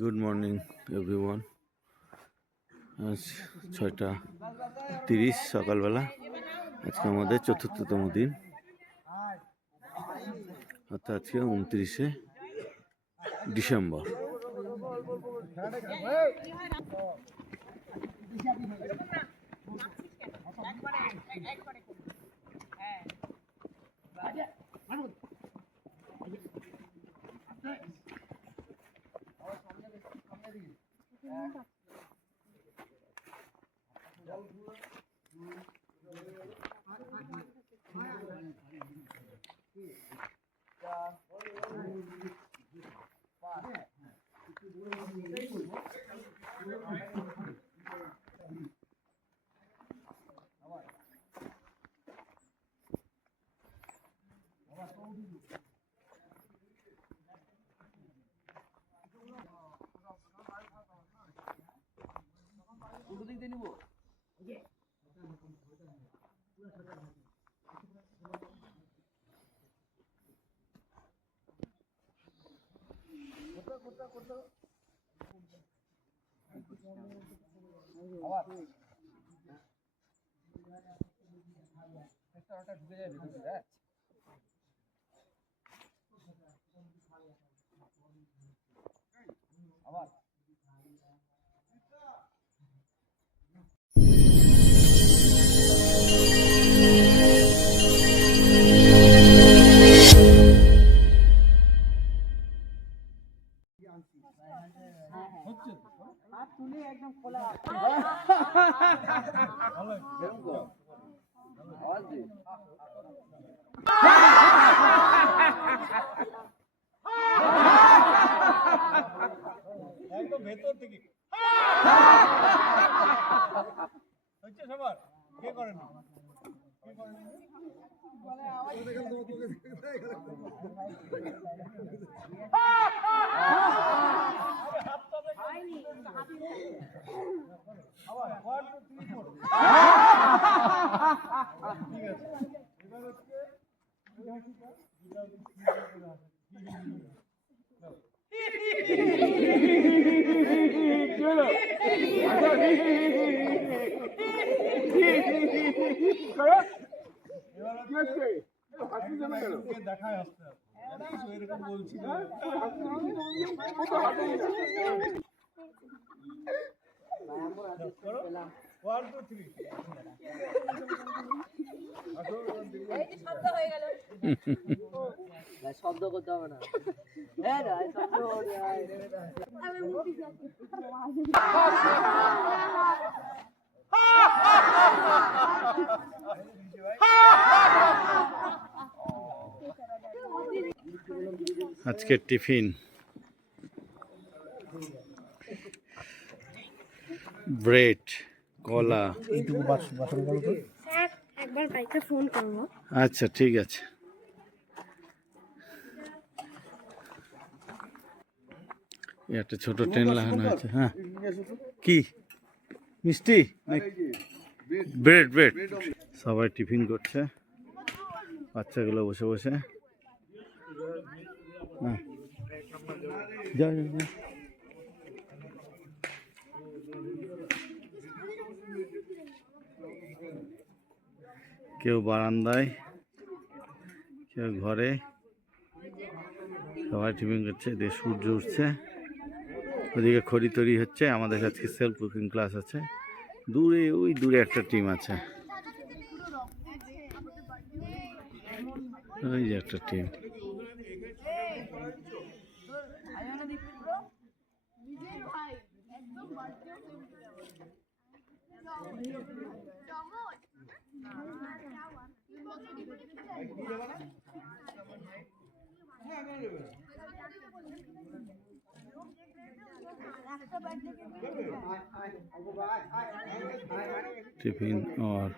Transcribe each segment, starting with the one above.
Good morning everyone. আজ 6:30 সকালবেলা। আজকে আমাদের ৪র্থতম দিন, অর্থাৎ আজকে 29শে ডিসেম্বর। একদম ভেতর থেকে হচ্ছে সবার কে করেন দেখায় আসতে এরকম বলছি শব্দ করতে হবে না। আজকের টিফিন ব্রেড, কলা। একবার বাইকে ফোন করবো। আচ্ছা, ঠিক আছে। একটা ছোট ট্রেন লাগানো আছে। হ্যাঁ, কি মিষ্টি? Bread bread. সবাই টিফিন করছে, বাচ্চাগুলো বসে বসে। হ্যাঁ, যাও যাও যাও। কেউ বারান্দায়, কেউ ঘরে, সবাই টিফিন করছে। এদিকে সূর্য উঠছে, ওদিকে খড়ি তৈরি হচ্ছে। আমাদের আজকে সেলফ কুকিং ক্লাস আছে। দূরে, ওই দূরে একটা টিম আছে, ওই যে একটা টিম। टिफिन और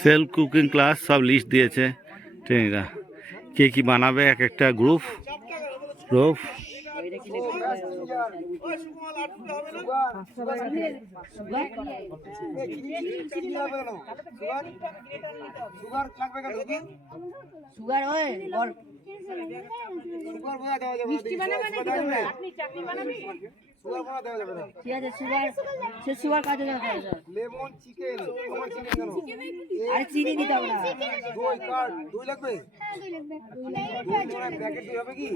সেলফ কুকিং ক্লাস সব লিস্ট দিয়েছে ট্রেনিরা, কে কি বানাবে এক একটা গ্রুপ গ্রুপ। সুগার হয় বল ঠিক আছে সুগার সে সুগার কাজে যাবে লেমন চিকেন আমার চিকেন কেন আরে চিনি দিতে হবে না দই কার্ড দই লাগবে প্যাকেট দই হবে কি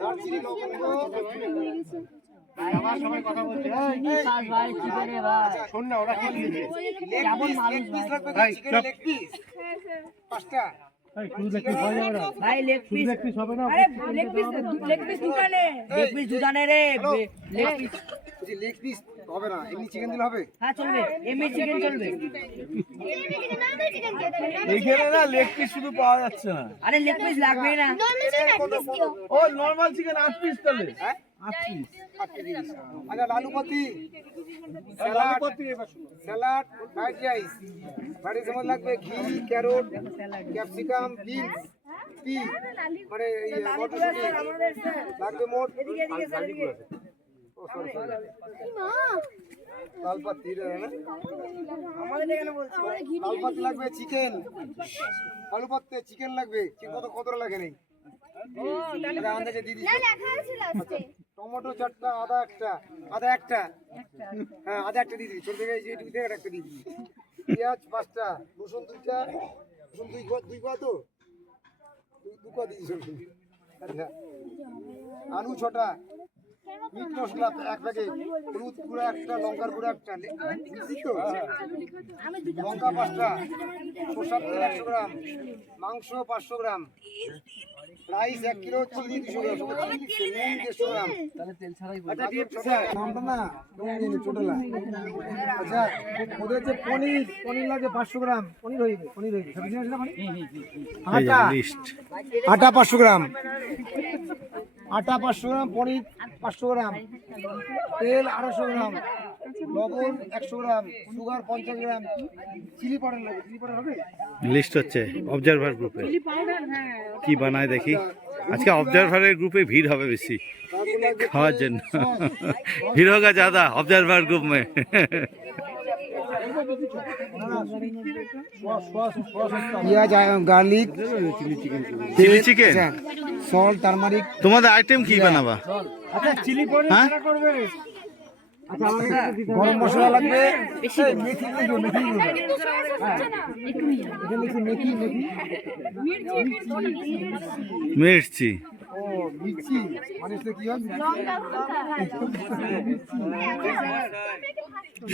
দারচিনি লবঙ্গ আমার সবাই কথা বলছে ভাই চিকেনে ভাই শোন না ওরা কি দিয়েছে কেমন মানুষ পিস লাগবে ভাই, চিকেন লেগ পিস পাঁচটা ভাই লেগ পিস হবে না আরে লেগ পিস দোকানে লেগ পিস দোকানে রে লেগ পিস যে লেগ পিস হবে না এমনি চিকেন দিলে হবে হ্যাঁ চলবে এমনি চিকেন চলবে এইখানে না লেগ পিস শুধু পাওয়া যাচ্ছে না। আরে লেগ পিস লাগবেই না ও নরমাল চিকেন 8 পিস তাহলে। হ্যাঁ 8 পিস। আচ্ছা লালুপতি salad salad fried rice fried রাইসের মধ্যে লাগবে ঘি ক্যারট ক্যাপসিকাম বিনস পি মানে এই মটরশুঁটি লাগবে মোট লাল পাতি লাল পাতি লাগবে চিকেন আলু পাত্তে চিকেন লাগবে চিকেন কতটা লাগে নেই আন্দাজে দিয়ে দিচ্ছি টমেটো চারটা আদা একটা হ্যাঁ আদা একটা দিয়ে দিবি ছোট থেকে এইটুকু থেকে একটা দিয়ে দিবি পেঁয়াজ 5টা রসুন 2টা রসুন দুই কোয়া তো দু কোয়া দিয়ে দিবি আচ্ছা আলু 6টা মিট মশলা 1 প্যাকেট হলুদ গুঁড়া 1টা লঙ্কার গুঁড়া 1টা বুঝলি তো লঙ্কা 5টা সরষের তেল 100 গ্রাম মাংস 500 গ্রাম রাইস 1 কিলো চিনি 200 গ্রাম নুন 150 গ্রাম তাহলে তেল ছাড়াই আচ্ছা ঠিক আছে নামটা না কেমন জানি ছোটলা আচ্ছা ওদের যে পনির লাগে 500 গ্রাম পনির হইবে সব জিনিস না আটা লিস্ট আটা 500 গ্রাম আটা 500 গ্রাম পনির 500 গ্রাম তেল 250 গ্রাম লবণ 100 গ্রাম সুগার 50 গ্রাম চিলি পাউডার লাগবে চিলি পাউডার হবে লিস্ট হচ্ছে অবজারভার গ্রুপে কি বানায় দেখি। আজকে অবজারভারের গ্রুপে ভিড় হবে বেশি খাওয়ার জন্য। ভিড় হোগা ज़्यादा অবজারভার গ্রুপ में। পেঁয়াজ garlic chilli chicken salt turmeric তোমাদের আইটেম কি বানাবা? আচ্ছা চিলি পনির হ্যাঁ? কারা করবে আচ্ছা গরম মশলা লাগবে এই মেথি লাগবে মেথি মেথি মির্চি ও মির্চি মানে সেটা কি হয়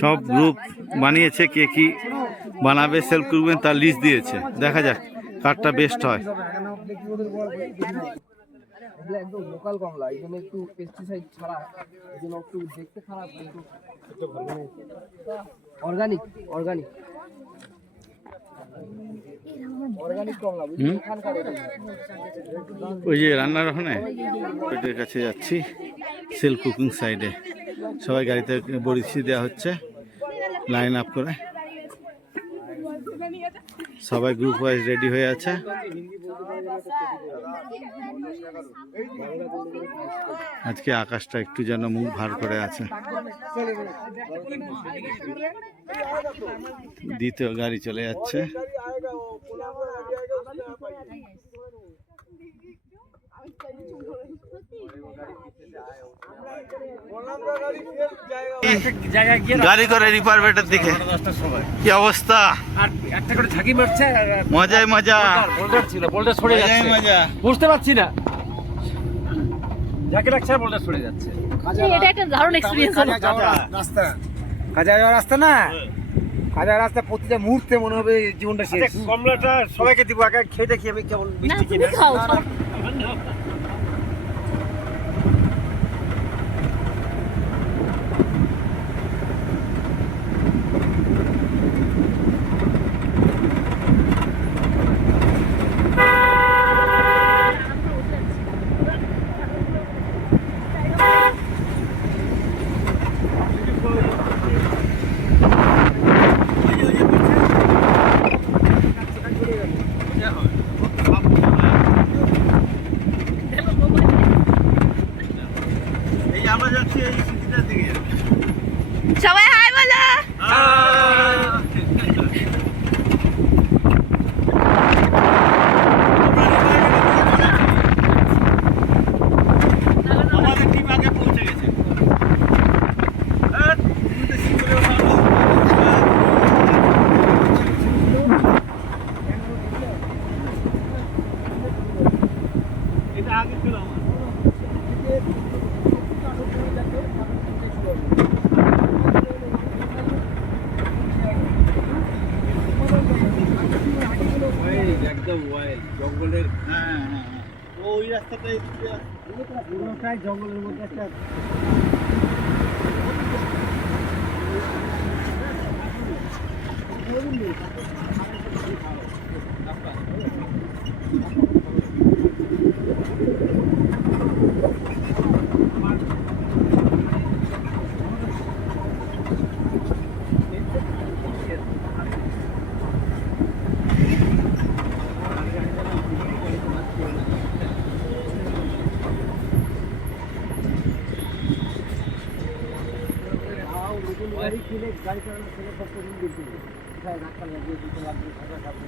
সব গ্রুপ বানিয়েছে, কে কি বানাবে সেলফ করবেন তার লিস্ট দিয়েছে। দেখা যাক কারটা বেস্ট হয়। এগুলো একদম লোকাল কমলা, এই জন্য একটু পেস্টিসাইড ছাড়া, এই জন্য একটু দেখতে খারাপ কিন্তু অর্গানিক কমলা বুঝলি, ওখানকার এটা। ওই যে রান্নার ওখানে ওইটার কাছে যাচ্ছি, সেলফ কুকিং সাইডে সবাই গাড়িতে বড়িছি দেওয়া হচ্ছে লাইন আপ করে। সবাই গ্রুপ ওয়াইজ রেডি হয়ে আছে। আজকে আকাশটা একটু যেন মুখ ভার করে আছে। দ্বিতীয় গাড়ি চলে যাচ্ছে। গাড়ি করে রিপারমেন্টের দিকে কি অবস্থা? আর একটা করে ঝাঁকি মারছে, মজাই মজা, বোল্ডার ছিল, বোল্ডার সরে মজাই যাচ্ছে, মজা। বুঝতে পারছি না, ঝাঁকি রাখছে আর বোল্ডার সরে যাচ্ছে। এটা একটা দারুণ এক্সপেরিয়েন্স হলো। রাস্তা কাজা যাওয়ার রাস্তা না, কাজা রাস্তা প্রতিটা মুহূর্তে মনে হবে জীবনটা শেষ। কমলাটা সবাইকে দিব, আগে খেয়ে দেখি আমি কেমন না মিষ্টি তুমি কিনা। খাও। সবাই হাই বলো। আমাদের টিম আগে পৌঁছে গেছে। এটা আগে ছিল আমার। একদম ওয়াইল্ড জঙ্গলের। হ্যাঁ হ্যাঁ হ্যাঁ, ওই রাস্তাটাই পুরোটাই জঙ্গলের মধ্যে একটা। গাড়ি কিনে গাড়ি চালানো ছেলে সব দিন দিতে কোথায় ধাক্কা লাগিয়ে দিতে লাগবে ভাজা খাবে।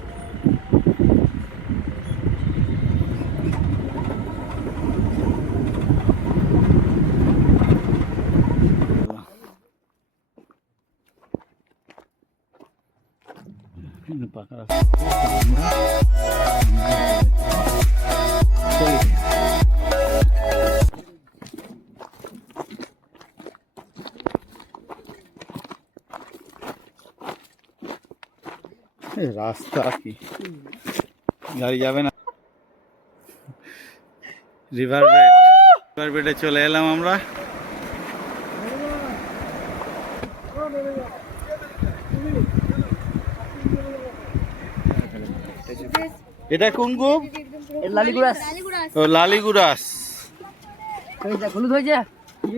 পাকা রাস্তা। রাস্তা কি গাড়ি যাবে না। রিভার বেডে চলে এলাম আমরা। এটা কোন গ্রুপ? লালিগুড়াস ও লালিগুড়াস। হলুদ হয়েছে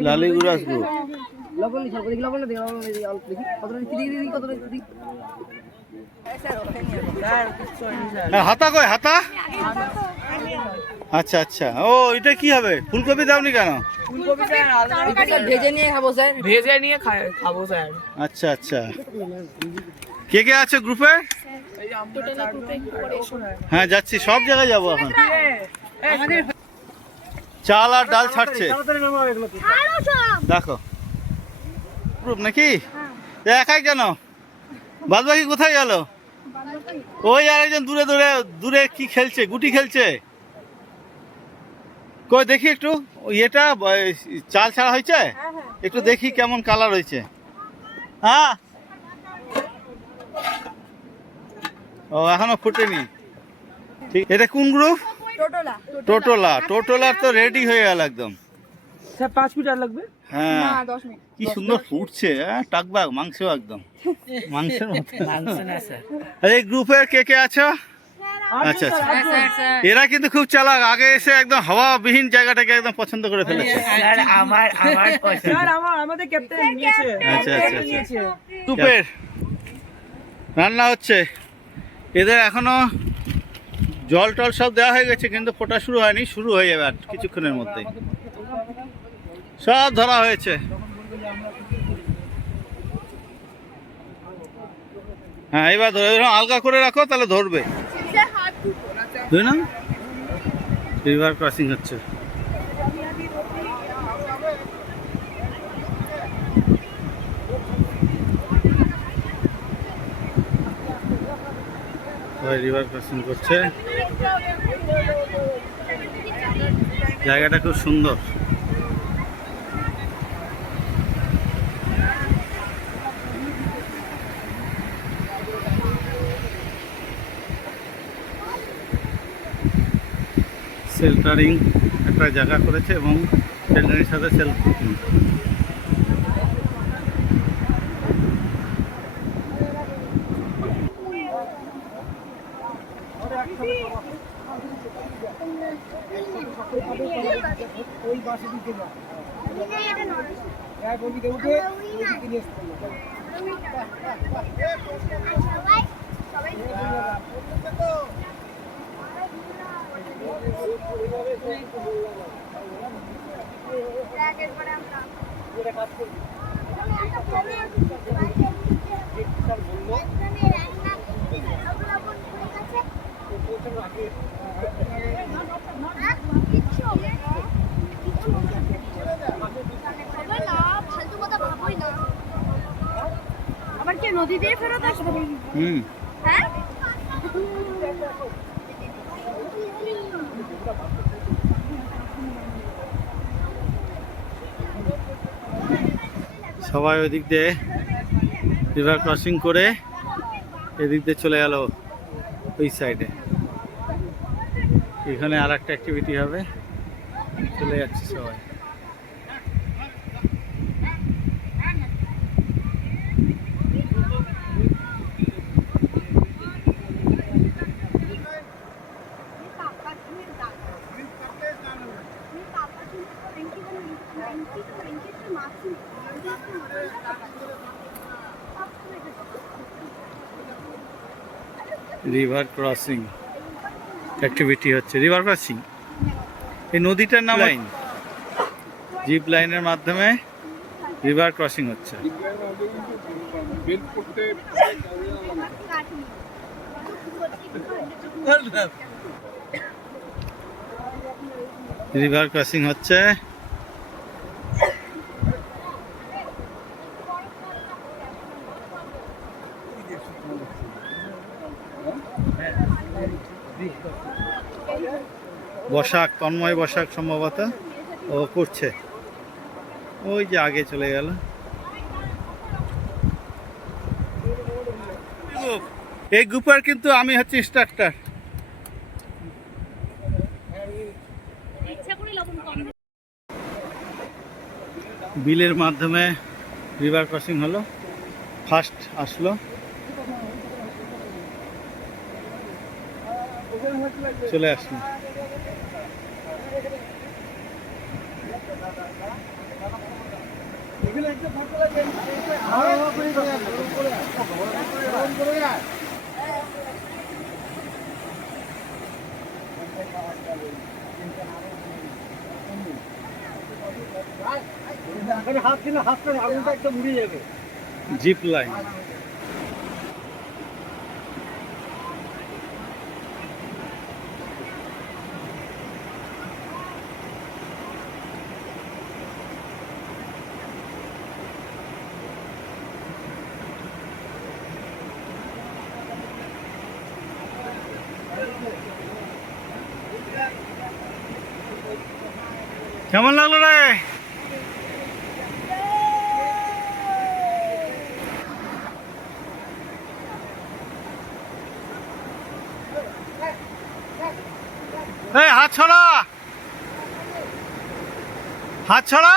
লালিগুড়াস গ্রুপ। লবণ লিখা দেখি লবণ দেখি লবণ দেখি অল্প দেখি কতটা দিদি কতটা দিদি হাতা কই হাতা? আচ্ছা আচ্ছা, ও এটা কি হবে? ফুলকপি দাওনি কেন? ফুলকপি স্যার ভেজে নিয়ে খাবো স্যার, ভেজে নিয়ে খাবো স্যার। আচ্ছা আচ্ছা, কে কে আছে গ্রুপে? হ্যাঁ যাচ্ছি, সব জায়গায় যাবো এখন। চাল আর ডাল ছাড়ছে দেখো। গ্রুপ নাকি একাই কেন? বাদ বাকি কোথায় গেল? ওই আরেকজন দূরে দূরে দূরে কি খেলছে, গুটি খেলছে। কই দেখি একটু এটা চাল ছাড়া হয়েছে, একটু দেখি কেমন কালার হয়েছে। হ্যাঁ ও এখনো ফুটেনি। ঠিক, এটা কোন গ্রুপ? টোটোলা। টোটোলার তো রেডি হয়ে গেল একদম। স্যার 5 মিনিট আর লাগবে? হ্যাঁ কি সুন্দর ফুটছে, হ্যাঁ টাকবাক মাংস একদম মাংসের মতো। এই গ্রুপের কে কে আছো? আচ্ছা আচ্ছা, এরা কিন্তু খুব চালাক, আগে এসে একদম হাওয়াবিহীন জায়গাটাকে একদম পছন্দ করে ফেলেছে। আমাদের ক্যাপ্টেন নিয়েছে। আচ্ছা আচ্ছা আচ্ছা, গ্রুপের রান্না হচ্ছে। এদের এখনো জল টল সব দেওয়া হয়ে গেছে, কিন্তু ফোটা শুরু হয়নি, শুরু হয়ে যাবে আর কিছুক্ষণের মধ্যে। সব ধরা হয়েছে। হ্যাঁ এবার ধরে আলগা করে রাখো, তাহলে ধরবে। বুঝলি না, রিভার ক্রসিং হচ্ছে। রিভার ক্রসিং করছে, জায়গাটা খুব সুন্দর। শেল্টারিং একটা জায়গা করেছে এবং শেল্টারিং সাথে ওই বাসে দিতে না এক ওদিকে উঠে ওদিকে নিয়ে আসতে আবার কি নদী দিয়ে ফেরত আসবে? হুম। হ্যাঁ সবাই ওই দিক দিয়ে রিভার ক্রসিং করে এদিক দিয়ে চলে গেল ওই সাইডে। এখানে আর একটা অ্যাক্টিভিটি হবে, চলে যাচ্ছে সবাই। রিভার ক্রসিং অ্যাক্টিভিটি হচ্ছে, রিভার ক্রসিং। এই নদীটার নাম লাইন, জিপ লাইনের মাধ্যমে রিভার ক্রসিং হচ্ছে। রিভার ক্রসিং হচ্ছে। বসাক, তন্ময় বসাক সম্ভবত ও করছে, ওই যে আগে চলে গেল। এই গ্রুপের কিন্তু আমি হচ্ছে ইনস্ট্রাক্টর। বিলের মাধ্যমে রিভার ক্রসিং হলো, ফার্স্ট আসলো। চলে আসলো। হাত দিলে হাতটা আগুনটা একদম উড়ে যাবে। Zip line. কেমন লাগলো রে? এই হাত ছড়া, হাত ছড়া।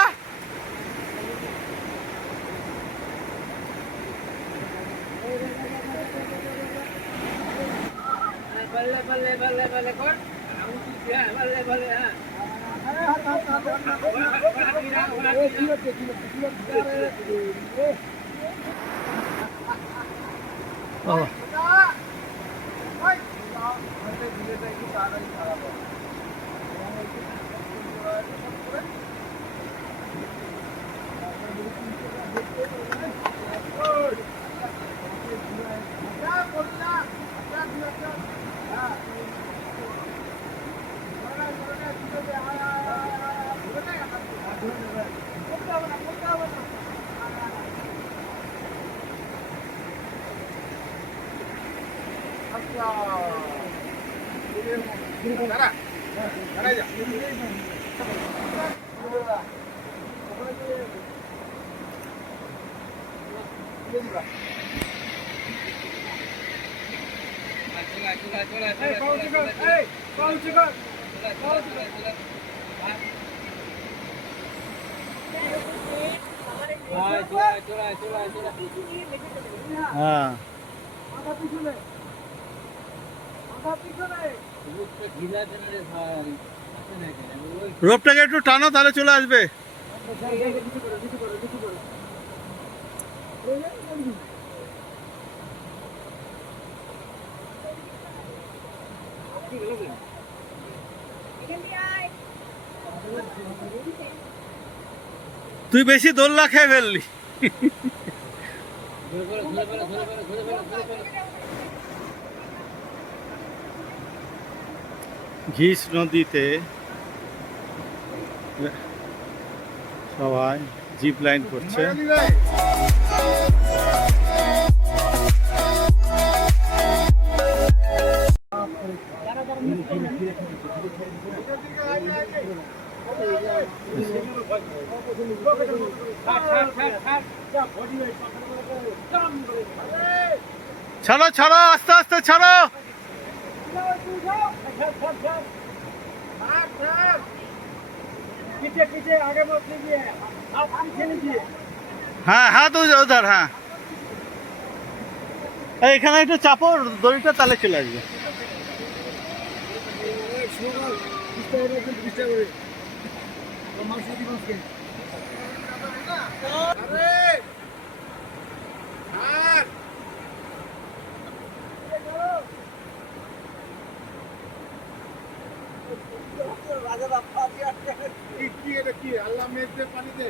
বাবা হ্যাঁ, রোপটাকে একটু টানো, তাহলে চলে আসবে। তুই বেশি দোল্লা খেয়ে ফেললি। ঘিস নদীতে সবাই জিপ লাইন করছে। ছাড়ো ছাড়ো, আস্তে আস্তে ছাড়ো। पीछे पीछे आगे मत लीजिए, आप पीछे लीजिए। হ্যাঁ হাত উধার। হ্যাঁ এখানে একটু চাপো দড়িটা, তাহলে চলে আসবে। কি এটা কি আল্লাহ মেঘ দে পানি দে